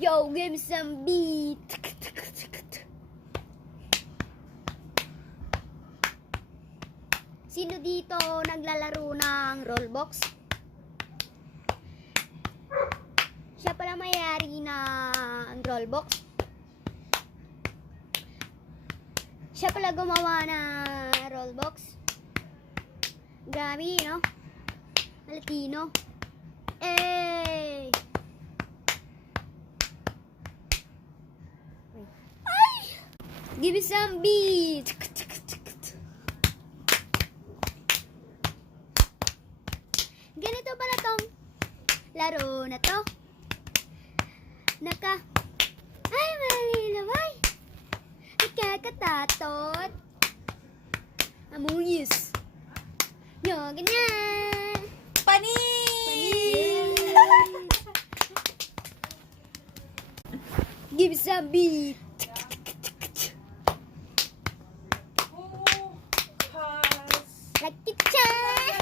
Yo, give me some beat. Sino dito naglalaro ng Roblox? Siya pala may-ari ng Roblox. Siya pala gumawa ng Roblox. Grabe, no? Latino. Eh! Ay! Give me some beat. Ganito pala tong laro na to. Ay, malilaway. Nakakatatot. Amuyos. Yo, ganyan. Panis! Give me some beat. Bukas. Like it, chan.